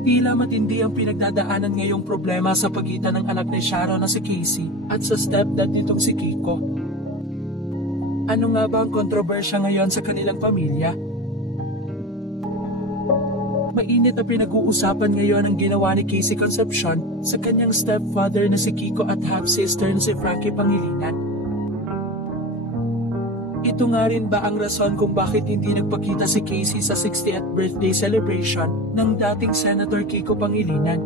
Tila matindi ang pinagdadaanan ngayong problema sa pagitan ng anak ni Sharon na si Casey at sa stepdad nitong si Kiko. Ano nga ba ang kontrobersya ngayon sa kanilang pamilya? Mainit na pinag-uusapan ngayon ang ginawa ni Casey Concepcion sa kanyang stepfather na si Kiko at half-sister na si Frankie Pangilinan. Ito nga rin ba ang rason kung bakit hindi nagpakita si Casey sa 60th birthday celebration ng dating Senator Kiko Pangilinan?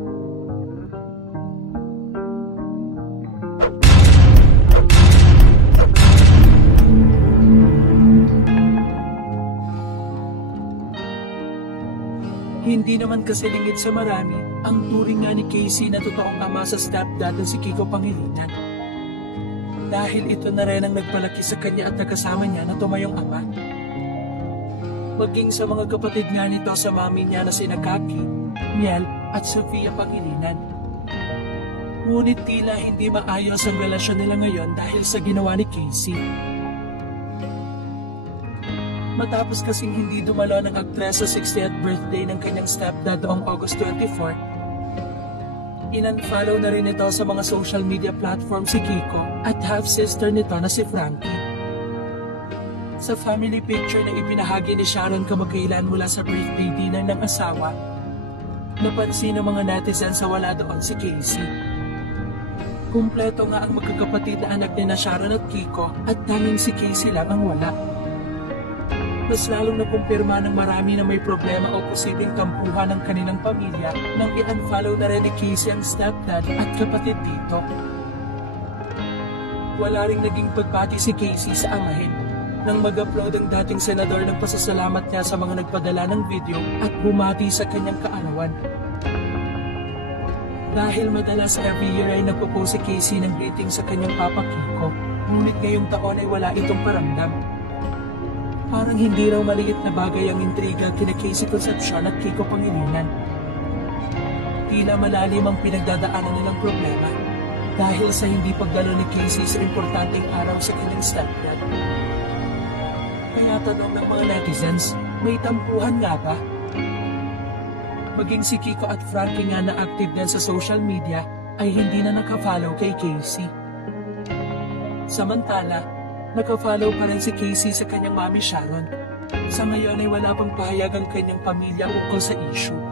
Hindi naman kasi lingid sa marami ang turing nga ni Casey na totoong ama sa stepdad na si Kiko Pangilinan. Dahil ito na rin ang nagpalaki sa kanya at nakasama niya na tumayong ama. Maging sa mga kapatid nga nito sa mami niya na sina Kaki, Miel at Sofia Pangilinan. Ngunit tila hindi maayos ang relasyon nila ngayon dahil sa ginawa ni Casey. Matapos kasing hindi dumalo ng aktres sa 60th birthday ng kanyang stepdad noong August 24, in-unfollow na rin ito sa mga social media platform si Kiko at half-sister nito na si Frankie. Sa family picture na ipinahagi ni Sharon kamakailan mula sa birthday dinner ng asawa, napansin ng mga netizens sa wala doon si Casey. Kumpleto nga ang magkakapatid na anak ni na Sharon at Kiko at tanging si Casey lang ang wala. Mas lalong nakumpirma ng marami na may problema o posibleng tampuhan ng kanilang pamilya nang i-unfollow na rin ni Casey ang stepdad at kapatid dito. Wala ring naging pagbati si Casey sa amahin nang mag-upload ang dating senador ng pasasalamat niya sa mga nagpadala ng video at bumati sa kanyang kaarawan. Dahil madalas every year ay nagpo-post si Casey ng greeting sa kanyang papa Kiko, ngunit ngayong taon ay wala itong paramdam. Parang hindi raw maliit na bagay ang intriga kina Casey Concepcion at Kiko Pangilinan. Tila malalim ang pinagdadaanan nilang problema dahil sa hindi pagdalo ni Casey sa importanteng araw sa kanyang stepdad. Kaya tanong ng mga netizens, may tampuhan nga ba? Maging si Kiko at Frankie nga na active din sa social media ay hindi na nakafollow kay Casey. Samantala, nakafollow pa rin si Casey sa kanyang mami Sharon. Sa ngayon ay wala pang pahayag ang kanyang pamilya ukol sa issue.